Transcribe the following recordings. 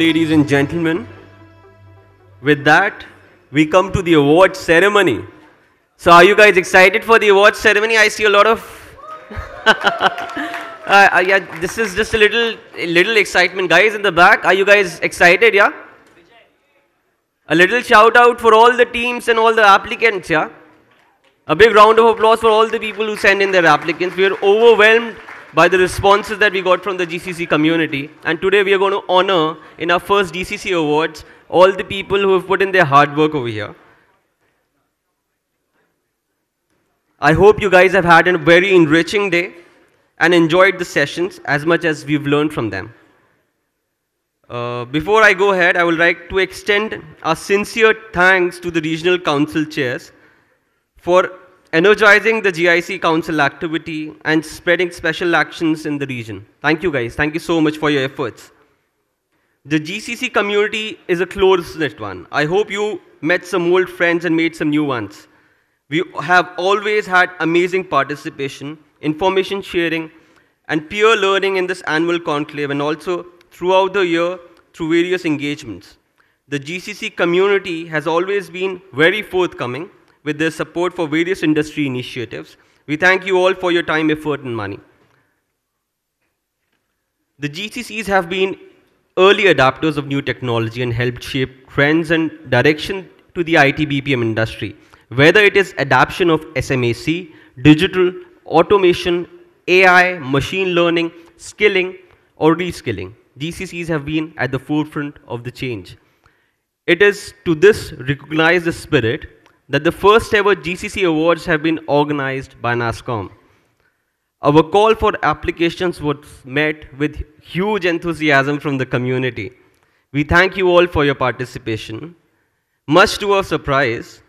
Ladies and gentlemen, with that, we come to the award ceremony. So, are you guys excited for the award ceremony? I see a lot of. Yeah, this is just a little excitement, guys in the back. Are you guys excited? Yeah. A little shout out for all the teams and all the applicants. Yeah. A big round of applause for all the people who send in their applicants. We are overwhelmed by the responses that we got from the GCC community. And today we are going to honor in our first GCC Awards all the people who have put in their hard work over here. I hope you guys have had a very enriching day and enjoyed the sessions as much as we've learned from them. Before I go ahead, I would like to extend our sincere thanks to the regional council chairs for energizing the GIC Council activity and spreading special actions in the region. Thank you guys. Thank you so much for your efforts. The GCC community is a close-knit one. I hope you met some old friends and made some new ones. We have always had amazing participation, information sharing, and peer learning in this annual conclave and also throughout the year through various engagements. The GCC community has always been very forthcoming with their support for various industry initiatives. We thank you all for your time, effort, and money. The GCCs have been early adopters of new technology and helped shape trends and direction to the IT BPM industry, whether it is adoption of SMAC, digital, automation, AI, machine learning, skilling, or reskilling. GCCs have been at the forefront of the change. It is to this recognized spirit that the first ever GCC Awards have been organized by NASSCOM. Our call for applications was met with huge enthusiasm from the community. We thank you all for your participation. Much to our surprise,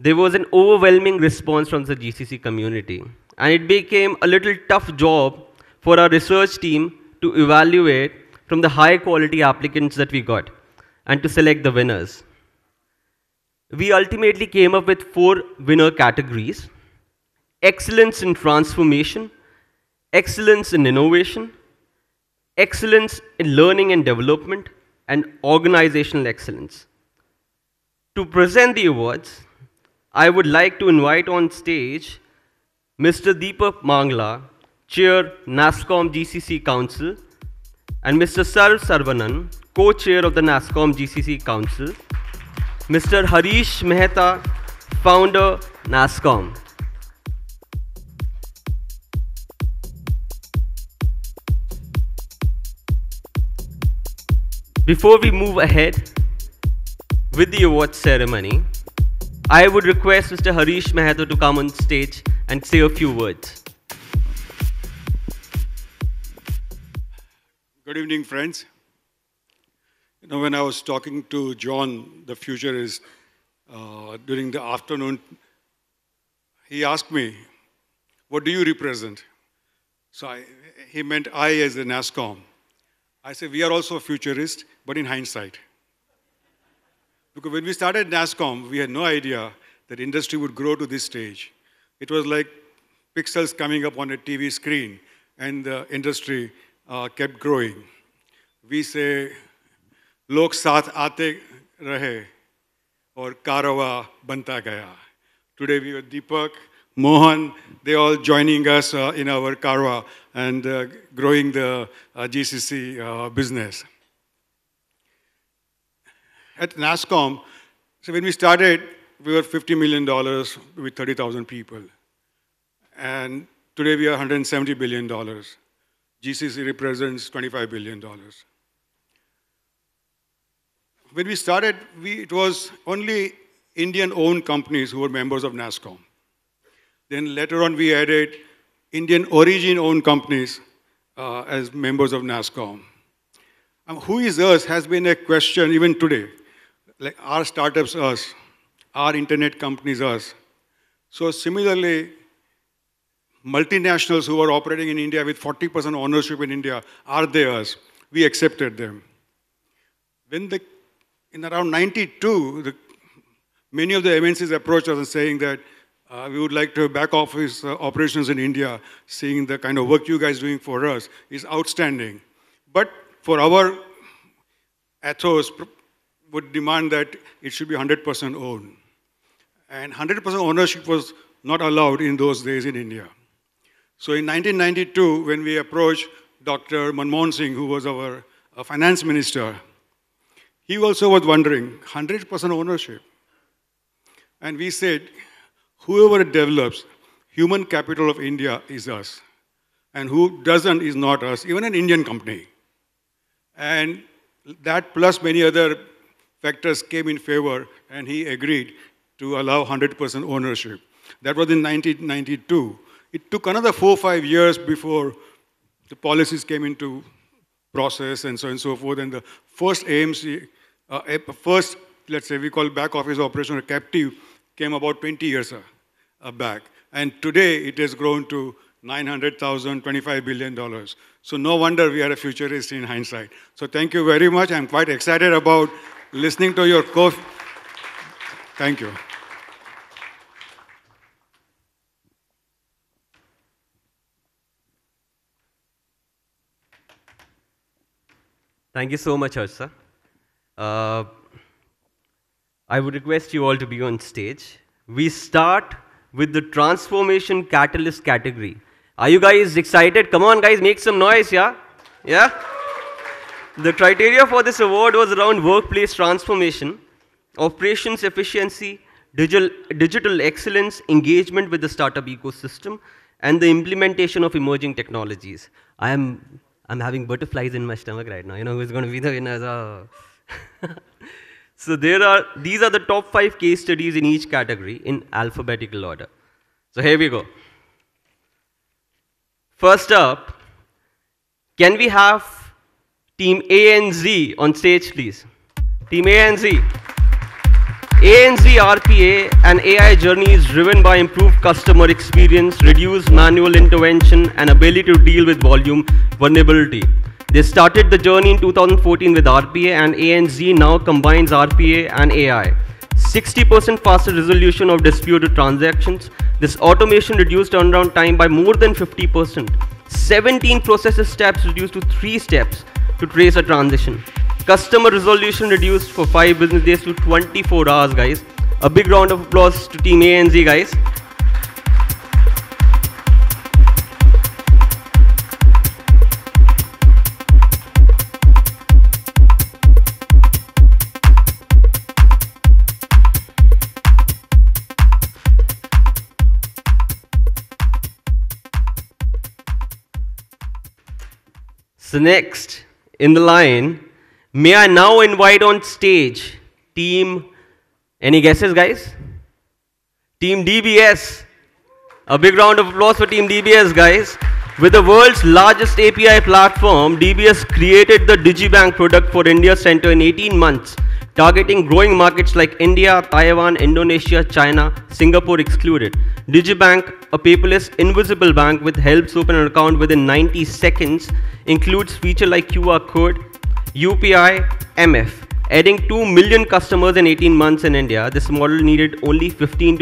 there was an overwhelming response from the GCC community, and it became a little tough job for our research team to evaluate from the high quality applicants that we got and to select the winners. We ultimately came up with 4 winner categories: excellence in transformation, excellence in innovation, excellence in learning and development, and organizational excellence. To present the awards, I would like to invite on stage Mr. Deepak Mangla, Chair, NASSCOM GCC Council, and Mr. Sarv Sarvanan, Co-Chair of the NASSCOM GCC Council, Mr. Harish Mehta, Founder, NASSCOM. Before we move ahead with the awards ceremony, I would request Mr. Harish Mehta to come on stage and say a few words. Good evening, friends. You know, when I was talking to John, the futurist, during the afternoon, he asked me, what do you represent? So he meant I as a NASSCOM. I said, we are also futurists, but in hindsight. Because when we started NASSCOM, we had no idea that industry would grow to this stage. It was like pixels coming up on a TV screen, and the industry kept growing. We say, log saath aate rahe, or Karawa banta gaya. Today we have Deepak, Mohan, they all joining us in our Karawa and growing the GCC business. At NASSCOM, so when we started, we were $50 million with 30,000 people. And today we are $170 billion. GCC represents $25 billion. When we started, it was only Indian-owned companies who were members of NASSCOM. Then later on, we added Indian origin-owned companies as members of NASSCOM. Who is us has been a question even today. Like our startups, us. Our internet companies, us. So similarly, multinationals who are operating in India with 40% ownership in India, are they us? We accepted them. In around 92, many of the MNCs approached us and saying that we would like to have back office operations in India, seeing the kind of work you guys are doing for us is outstanding. But for our Athos would demand that it should be 100% owned. And 100% ownership was not allowed in those days in India. So in 1992, when we approached Dr. Manmohan Singh, who was our finance minister, he also was wondering, 100% ownership. And we said, whoever develops human capital of India is us. And who doesn't is not us, even an Indian company. And that plus many other factors came in favor, and he agreed to allow 100% ownership. That was in 1992. It took another 4 or 5 years before the policies came into process and so on and so forth. And the first AMC, first, let's say we call back office operation or captive, came about 20 years back. And today it has grown to 900,000, $25 billion. So no wonder we are a futurist in hindsight. So thank you very much. I'm quite excited about listening to your Thank you. Thank you so much, Harsh sir. I would request you all to be on stage. We start with the transformation catalyst category. Are you guys excited? Come on, guys, make some noise, yeah? Yeah? The criteria for this award was around workplace transformation, operations efficiency, digital excellence, engagement with the startup ecosystem, and the implementation of emerging technologies. I'm having butterflies in my stomach right now. You know who's going to be the winner? So these are the top 5 case studies in each category in alphabetical order. So here we go. First up, can we have Team ANZ on stage, please? Team ANZ. ANZ RPA and AI journey is driven by improved customer experience, reduced manual intervention, and ability to deal with volume vulnerability. They started the journey in 2014 with RPA, and ANZ now combines RPA and AI. 60% faster resolution of disputed transactions. This automation reduced turnaround time by more than 50%. 17 process steps reduced to 3 steps to trace a transition. Customer resolution reduced for 5 business days to 24 hours, guys. A big round of applause to Team ANZ, guys. So next in the line, may I now invite on stage Team, any guesses, guys? Team DBS. A big round of applause for Team DBS, guys. With the world's largest API platform, DBS created the DigiBank product for India Center in 18 months, targeting growing markets like India, Taiwan, Indonesia, China, Singapore excluded. DigiBank, a paperless, invisible bank with helps open an account within 90 seconds, includes feature like QR code, UPI, MF. Adding 2 million customers in 18 months in India, this model needed only 15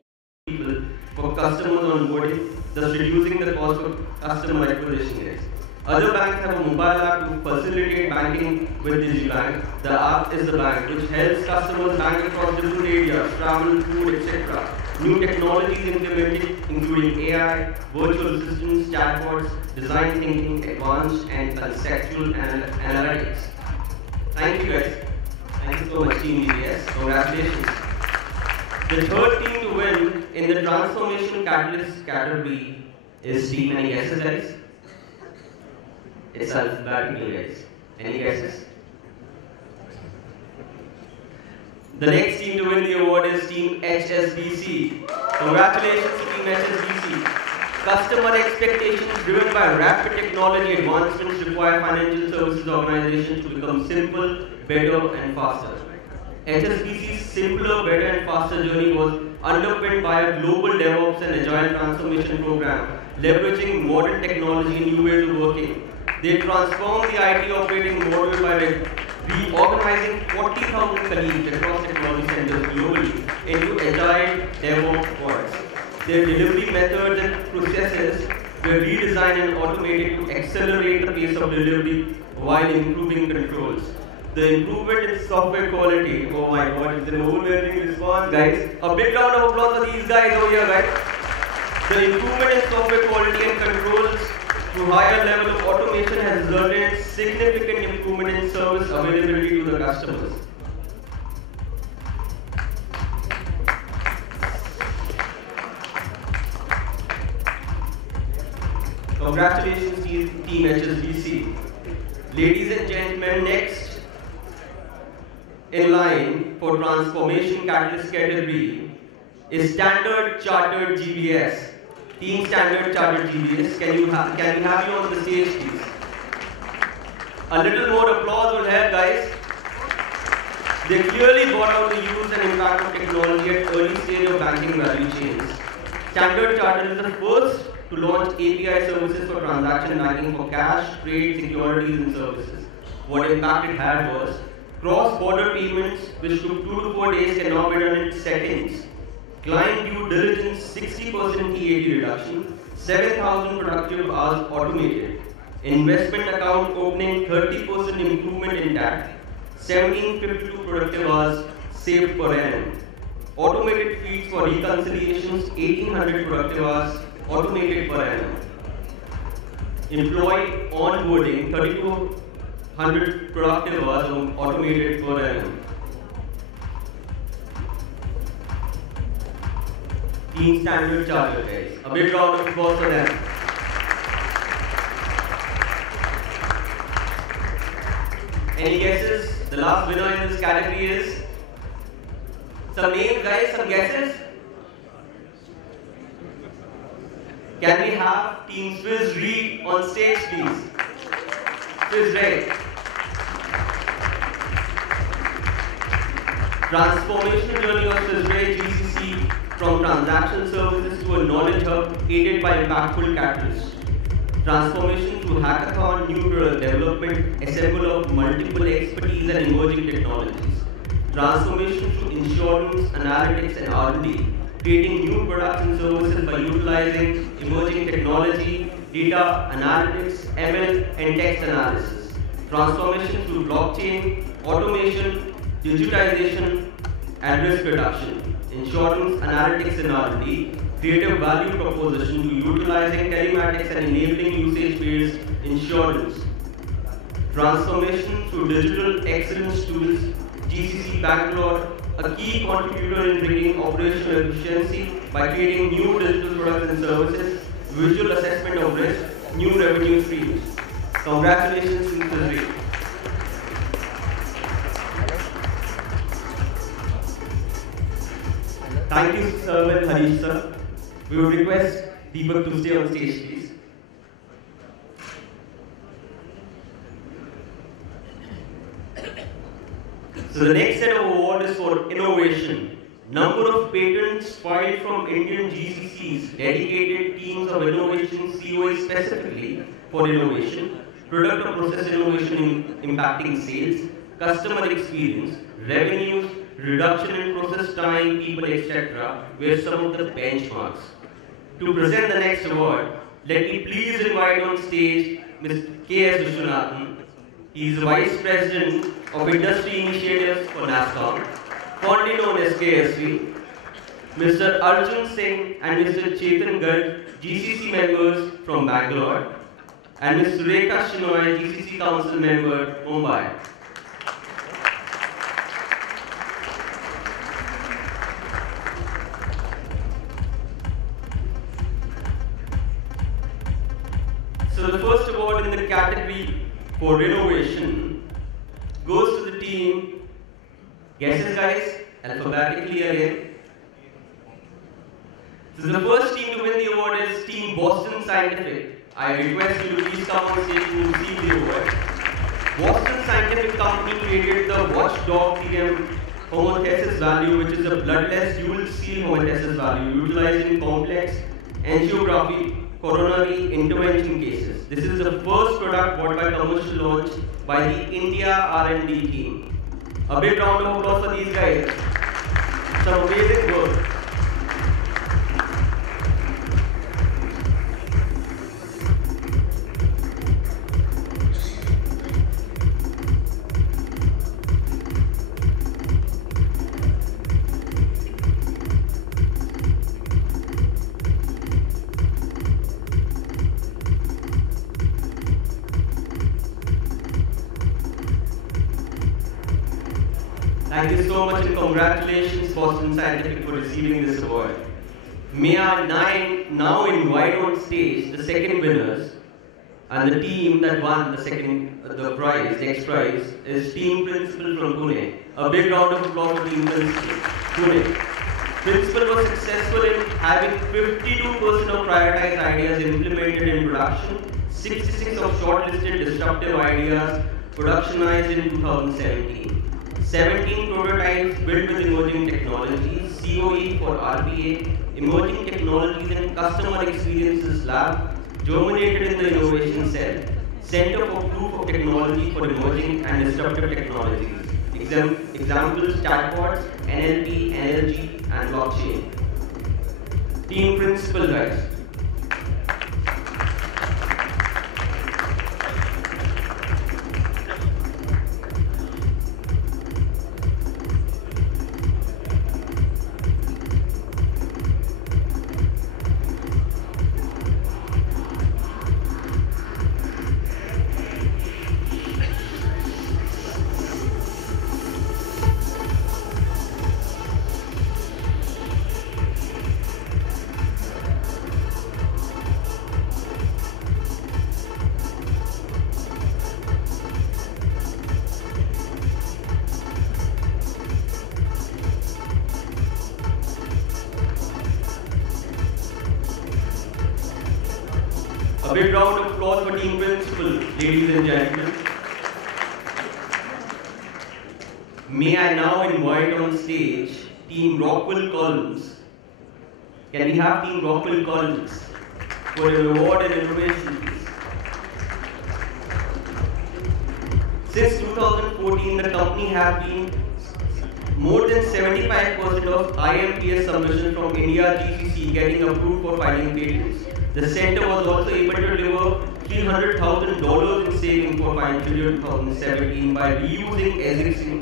people for customers onboarding, thus reducing the cost of customer acquisition rates. Other banks have a mobile app to facilitate banking with DigiBank. The app is the bank, which helps customers bank across different areas, travel, food, etc. New technologies implemented, including AI, virtual assistants, chatbots, design thinking, advanced and conceptual analytics. Thank you, guys. Thank you so much, Team DBS. Congratulations. The third team to win in the transformation catalyst category is Team. Any guesses, guys? It's alphabetical, guys. Any guesses? The next team to win the award is Team HSBC. Congratulations to Team HSBC. Customer expectations driven by rapid technology advancements require financial services organizations to become simple, better, and faster. HSBC's simpler, better, and faster journey was underpinned by a global DevOps and Agile transformation program, leveraging modern technology and new ways of working. They transformed the IT operating model by reorganizing 40,000 colleagues across technology centers globally into agile DevOps squads. Their delivery methods and processes were redesigned and automated to accelerate the pace of delivery while improving controls. The improvement in software quality. Oh my God, it's an overwhelming response, guys. A big round of applause for these guys over here, guys. The improvement in software quality and controls through higher level of automation has resulted in significant improvement in service availability to the customers. Congratulations, Team HSBC. Ladies and gentlemen, next in line for transformation catalyst category is Standard Chartered GBS. Team Standard Chartered GBS, can we have you on the stage, please? A little more applause will help, guys. They clearly brought out the use and impact of technology at early stage of banking value chains. Standard Chartered is the first to launch API services for transaction banking for cash, trade, securities, and services. What impact it had was cross-border payments, which took 2 to 4 days, can now be done in seconds. Client due diligence, 60% TAT reduction, 7,000 productive hours automated. Investment account opening, 30% improvement in TAT, 1,752 productive hours saved per annum. Automated feeds for reconciliations, 1,800 productive hours automated per annum. Employee onboarding, 3,200 productive hours automated per annum. Team Standard Chartered, guys. A big round of applause for them. Any guesses? The last winner in this category is? Some names, guys, some guesses? Can we have Team Swiss Re on stage, please? Swiss Re. Transformational journey of Swiss Re GCC from transaction services to a knowledge hub aided by impactful catalysts. Transformation through hackathon, new product development, assemble of multiple expertise and emerging technologies. Transformation through insurance, analytics and R&D, creating new products and services by utilizing emerging technology, data, analytics, ML and text analysis. Transformation through blockchain, automation, digitization and risk reduction. Insurance, analytics and R&D, creative value proposition to utilizing telematics and enabling usage-based insurance. Transformation through digital excellence tools, GCC Bangalore, a key contributor in bringing operational efficiency by creating new digital products and services, visual assessment of risk, new revenue streams. Congratulations, Swiss Re. Thank you, sir and Harish, sir. We would request Deepak to stay on stage, please. So the next set of award is for innovation. Number of patents filed from Indian GCCs, dedicated teams of innovation, COA specifically for innovation, product or process innovation impacting sales, customer experience, revenues, reduction in process time, people, etc., were some of the benchmarks. To present the next award, let me please invite on stage Mr. K.S. Vishwanathan. He is Vice President of Industry Initiatives for NASSCOM, fondly known as KSV. Mr. Arjun Singh and Mr. Chetan Garg, GCC members from Bangalore, and Ms. Rekha Shinoy, GCC Council member, Mumbai. So the first award in the category for innovation goes to the team, guesses guys, alphabetically again. So the first team to win the award is Team Boston Scientific. I request you to please come on stage to receive the award. Boston Scientific Company created the Watchdog theorem homeostasis value, which is a bloodless dual seal homeostasis value utilizing complex angiography coronary intervention cases. This is the first product bought by commercial launch by the India R&D team. A big round of applause for these guys. Some amazing work. Thank you so much and congratulations Boston Scientific for receiving this award. May I now invite on stage the second winners and the team that won the prize, next prize, is Team Principal from Pune. A big round of applause for Team Principal, Pune. Principal was successful in having 52% of prioritized ideas implemented in production, 66 of shortlisted disruptive ideas productionized in 2017. 17 prototypes built with emerging technologies, COE for RPA, Emerging Technologies and Customer Experiences Lab, germinated in the Innovation Cell, Center for Proof of Technology for Emerging and Disruptive Technologies. Examples, chatbots, NLP, NLG, and blockchain. Team Principal, guys. A big round of applause for Team Principal, ladies and gentlemen. May I now invite on stage Team Rockwell Collins. Can we have Team Rockwell Collins for an award and innovation, please? Since 2014, the company has been more than 75% of IMPS submissions from India GCC getting approved for filing patents. The center was also able to deliver $300,000 in savings for financial year 2017 by reusing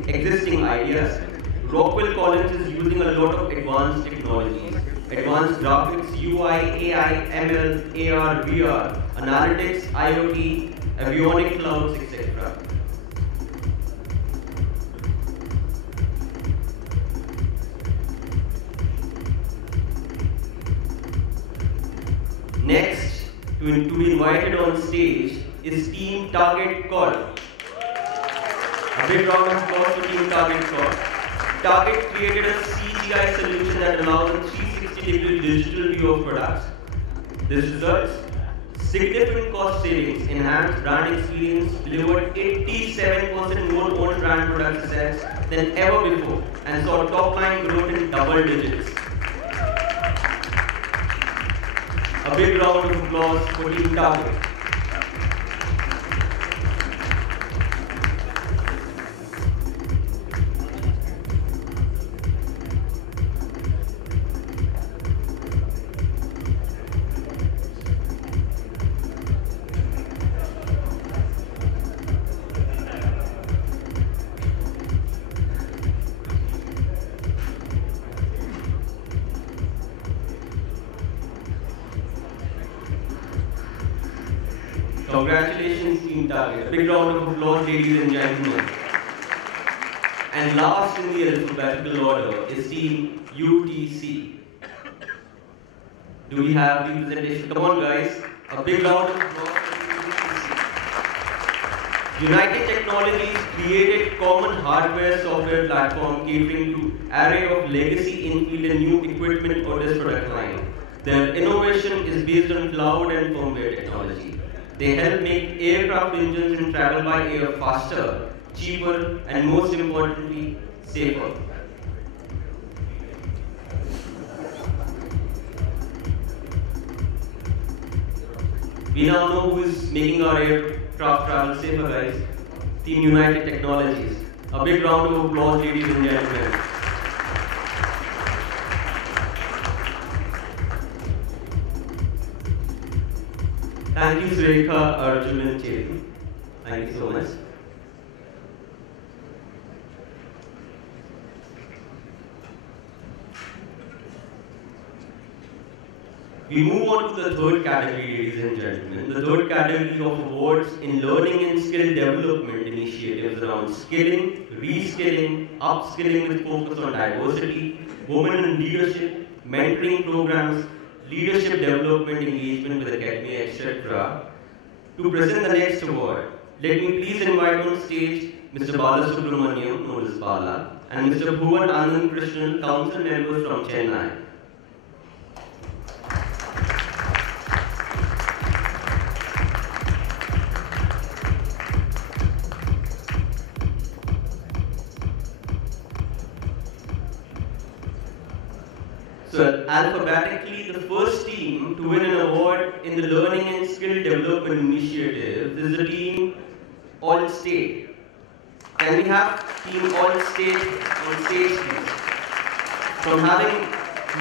existing ideas. Rockwell Collins is using a lot of advanced technologies, advanced graphics, UI, AI, ML, AR, VR, analytics, IoT, avionic clouds, etc. Next, to be invited on stage is Team Target Call. A big round of applause for Team Target Call. Target created a CGI solution that allows a 360-degree digital view of products. This results: significant cost savings, enhanced brand experience, delivered 87% more own brand product sales than ever before, and saw top-line growth in double digits. A big round of applause for Team Target. Congratulations, Team Target. A big round of applause, ladies and gentlemen. And last in the alphabetical order is Team UTC. Do we have the presentation? Come on, guys. A big round of applause for UTC. United Technologies created common hardware-software platform catering to array of legacy infield and new equipment for this product line. Their innovation is based on cloud and firmware technology. They help make aircraft engines and travel by air faster, cheaper, and most importantly, safer. We now know who is making our aircraft travel safer, guys. Team United Technologies. A big round of applause, ladies and gentlemen. Thank you, Surekha, Arjun, and Chetan. Thank you so much. We move on to the third category, ladies and gentlemen. The third category of awards in learning and skill development initiatives around skilling, reskilling, upskilling with focus on diversity, women in leadership, mentoring programs, leadership development engagement with academia, etc. To present the next award, let me please invite on stage Mr. Bala Subramaniam, known as Bala, and Mr. Bhuvan Anand Krishnan, council members from Chennai. So alphabetically, the first team to win an award in the Learning and Skill Development Initiative is the team All State. Can we have team All State on stage, please? From having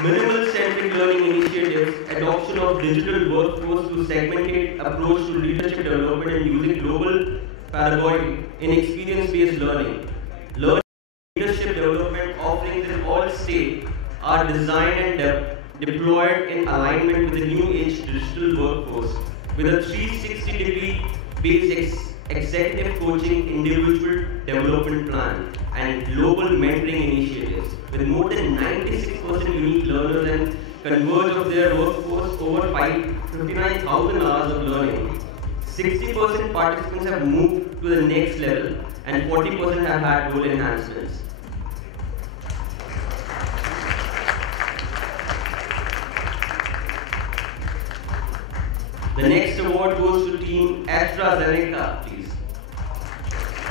minimal-centric learning initiatives, adoption of digital workforce to segmented approach to leadership development and using global pedagogy in experience-based learning. Learning and leadership development offerings in All State are designed and deployed in alignment with the new age digital workforce with a 360-degree based executive coaching individual development plan and global mentoring initiatives with more than 96% unique learners and converge of their workforce over 59,000 hours of learning. 60% participants have moved to the next level and 40% have had role enhancements. The next award goes to Team AstraZeneca, please.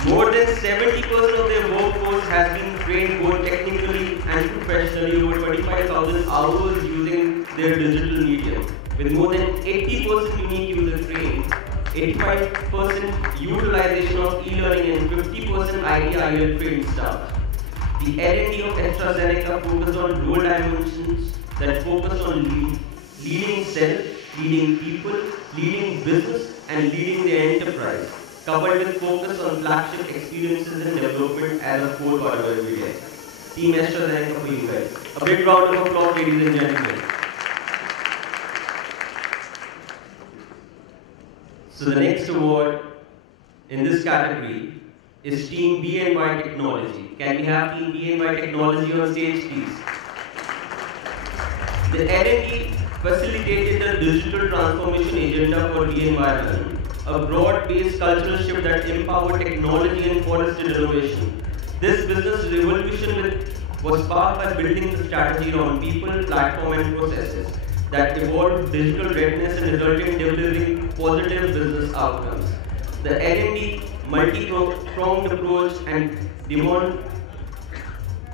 More than 70% of their workforce has been trained both technically and professionally over 25,000 hours using their digital medium. With more than 80% unique user training, 85% utilization of e-learning and 50% ITIL trained staff. The R&D of AstraZeneca focuses on dual dimensions that focus on leading self, leading people, leading business, and leading the enterprise, coupled with focus on flagship experiences and development as a core part of every day. Team AstraZeneca for you guys. A big round of applause, ladies and gentlemen. So the next award in this category is Team BNY Technology. Can we have Team BNY Technology on stage, please? The R&D facilitated the digital transformation agenda for BNY, a broad-based cultural shift that empowered technology and fostered innovation. This business revolution was sparked by building the strategy around people, platform, and processes that evolved digital readiness and resulted in delivering positive business outcomes. The R&D multi-pronged approach and demand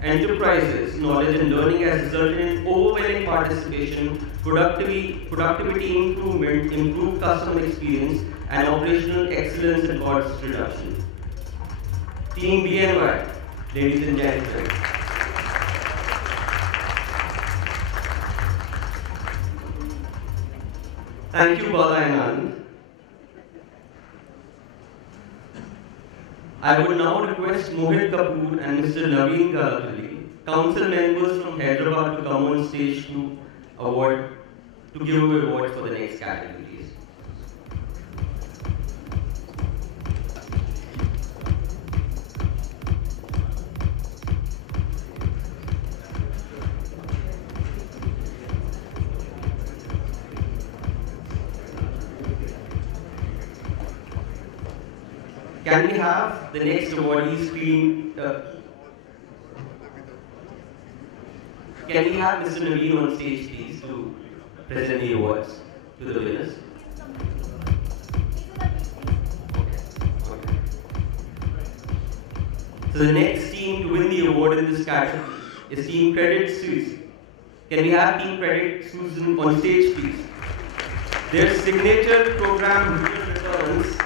enterprises knowledge and learning has resulted in overwhelming participation, productivity improvement, improved customer experience, and operational excellence and cost reduction. Team BNY, ladies and gentlemen. Thank you, Bala and Anand. I would now request Mohit Kapoor and Mr. Naveen Kalaturi, council members from Hyderabad, to come on stage to give away awards for the next categories. Can we have the next awardee screen? Can we have Mr. Naveen on stage, please, to present the awards to the winners? Okay. So the next team to win the award in this category is Team Credit Suisse. Can we have Team Credit Suisse on stage, please? Their signature program, Returns,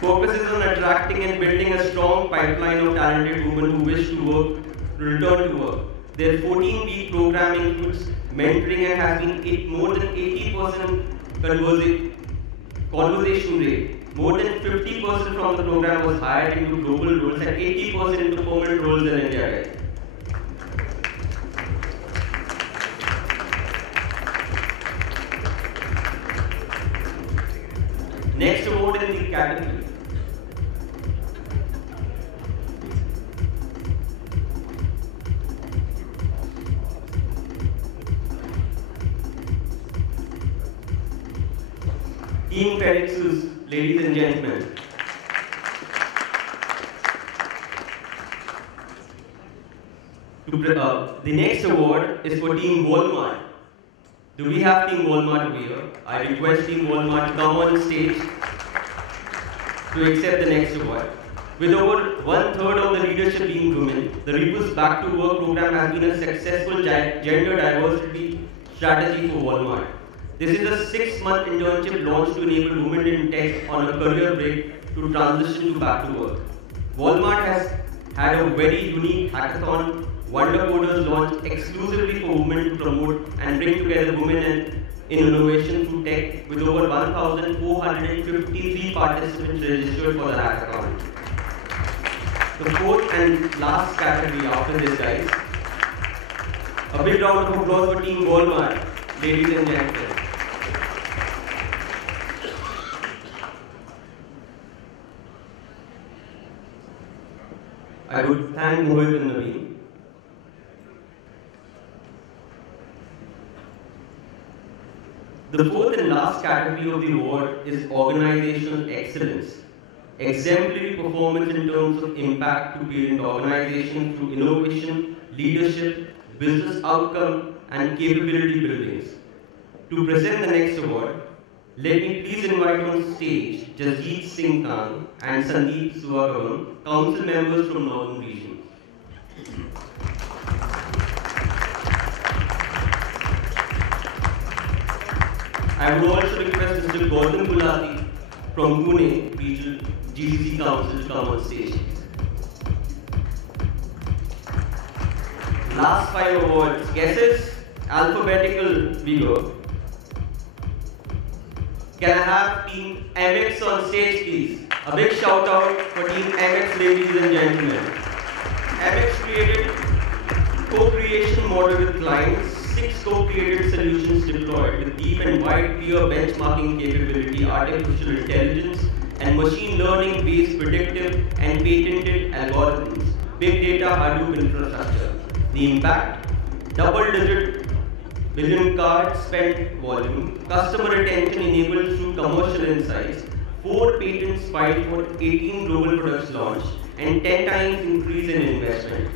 focuses on attracting and building a strong pipeline of talented women who wish to return to work. Their 14-week program includes mentoring and has been more than 80% conversation rate. More than 50% from the program was hired into global roles and 80% into permanent roles in India. Next award in the category Team Creditsus, ladies and gentlemen. The next award is for Team Walmart. Do we have Team Walmart over here? I request Team Walmart to come on stage to accept the next award. With over one-third of the leadership being women, the Rebus Back to Work program has been a successful gender diversity strategy for Walmart. This is a 6-month internship launched to enable women in tech on a career break to transition to back to work. Walmart has had a very unique hackathon, Wonder Coders, launched exclusively for women to promote and bring together women in innovation through tech, with over 1,453 participants registered for the hackathon. The fourth and last category after this, guys. A big round of applause for Team Walmart, ladies and gentlemen. I would thank Mohit and Naveen. The fourth and last category of the award is organizational excellence. Exemplary performance in terms of impact to parent organization through innovation, leadership, business outcome, and capability buildings. To present the next award, let me please invite on stage Jasjeet Singh Khan and Sandeep Suwagavan, council members from Northern Region. I would also request Mr. Gautam Gulati from Pune Regional GCC Council to come on stage. Last 5 awards. Guesses? Alphabetical we go. Can I have Team MX on stage, please? A big shout out for Team MX, ladies and gentlemen. MX created co-creation model with clients, 6 co-created solutions deployed with deep and wide peer benchmarking capability, artificial intelligence, and machine learning based predictive and patented algorithms, big data Hadoop infrastructure. The impact? Double-digit billion card spend volume, customer retention enabled through commercial insights, 4 patents filed for 18 global products launched, and 10 times increase in investment.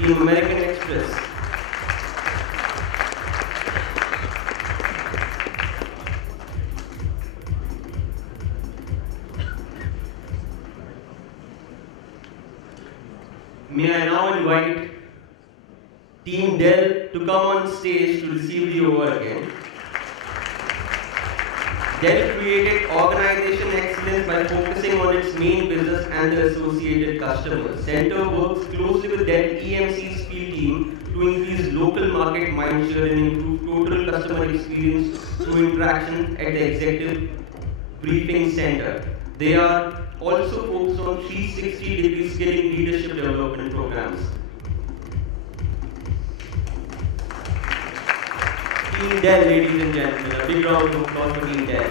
The American Express. May I now invite Team Dell to come on stage to receive the award again. Dell created organization excellence by focusing on its main business and the associated customers. Center works closely with Dell EMC's field team to increase local market mindshare and improve total customer experience through interaction at the executive briefing center. They are also focused on 360-degree scaling leadership development programs. Team Dell, ladies and gentlemen, a big round of applause for Team Dell.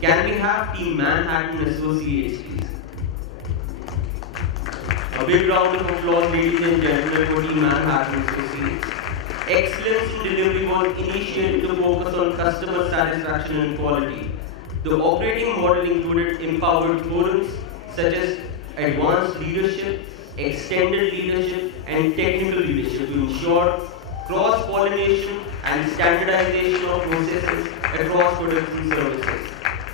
Can we have Team Manhattan Associates, please? A big round of applause, ladies and gentlemen, for Team Manhattan Associates. Excellence in delivery was initiated to focus on customer satisfaction and quality. The operating model included empowered forums such as advanced leadership, extended leadership, and technical leadership to ensure cross-pollination and standardization of processes across products and services.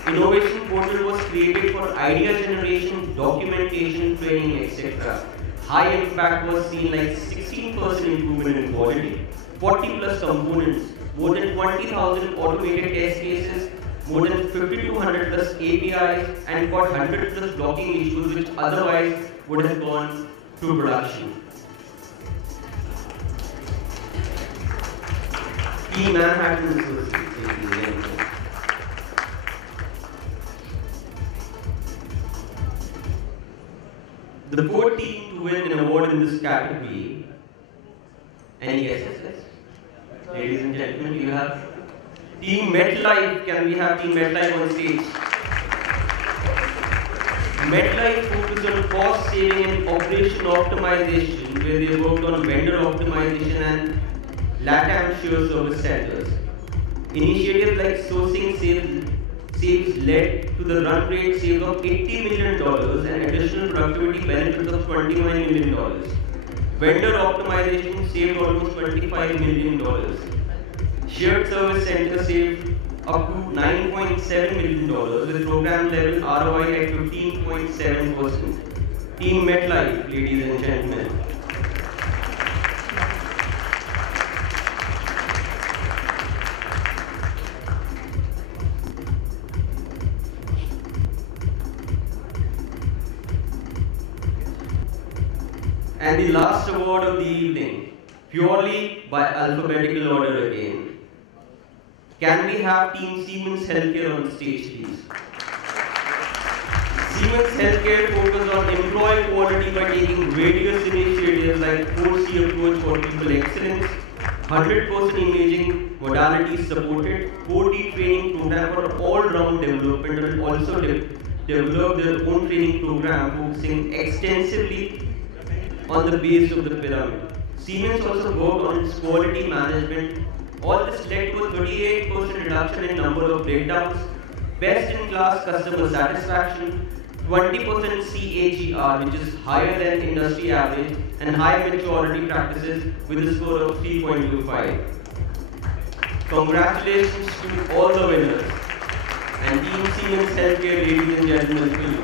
Innovation portal was created for idea generation, documentation, training, etc. High impact was seen like 16% improvement in quality, 40 plus components, more than 20,000 automated test cases, more than 5,200 plus APIs, and got 100 plus blocking issues which otherwise would have gone to production. Team Manhattan Associates. The fourth team to win an award in this category. Any guesses? Ladies and gentlemen, you have Team MetLife. Can we have Team MetLife on stage? MetLife focused on cost saving and operation optimization, where they worked on vendor optimization and LATAM Shared Service Centers. Initiatives like sourcing saves led to the run rate sales of $80 million and additional productivity benefits of $21 million. Vendor optimization saved almost $25 million. Shared service center saved up to $9.7 million with program level ROI at 15.7%. Team MetLife, ladies and gentlemen. And the last award of the evening, purely by alphabetical order again. Can we have Team Siemens Healthcare on stage, please? Siemens Healthcare focuses on employee quality by taking various initiatives like 4C approach for people excellence, 100% imaging modalities supported, 4D training program for all-round development, and also develop their own training program focusing extensively on the base of the pyramid. Siemens also worked on its quality management. All this led to a 38% reduction in number of breakdowns, best-in-class customer satisfaction, 20% CAGR, which is higher than industry average, and high maturity practices with a score of 3.25. Congratulations to all the winners and Team Siemens Healthcare, ladies and gentlemen, for you.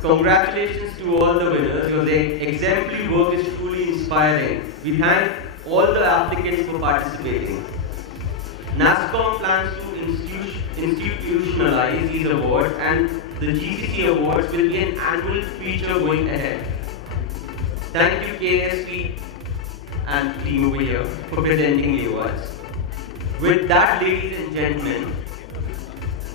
Congratulations to all the winners. Your exemplary work is truly inspiring. We thank all the applicants for participating. NASSCOM plans to institutionalize these awards, and the GCC Awards will be an annual feature going ahead. Thank you, KSP and team over here, for presenting the awards. With that, ladies and gentlemen,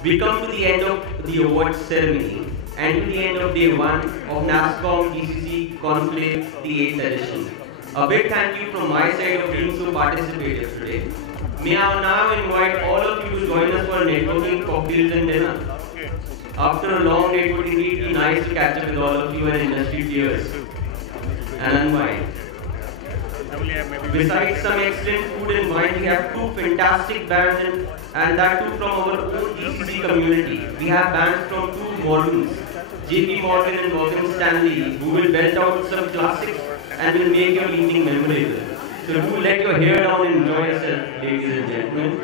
we come to the end of the awards ceremony and to the end of day 1 of NASSCOM GCC Conclave, the 8th edition. A big thank you from my side of being so participative today. May I now invite all of you to join us for networking, cocktails and dinner. After a long day, it would indeed be nice to catch up with all of you and industry peers and unwind. Besides some excellent food and wine, we have 2 fantastic bands and that too from our own GCC community. We have bands from 2 Morgans, JP Morgan and Morgan Stanley, who will belt out some classics and will make your evening memorable. So do let your hair down and enjoy yourself, ladies and gentlemen.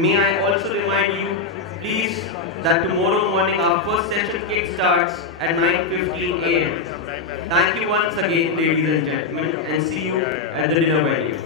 May I also remind you, please, that tomorrow morning our first session kick starts at 9:15 a.m. Thank you once again, ladies and gentlemen, and see you at the dinner venue.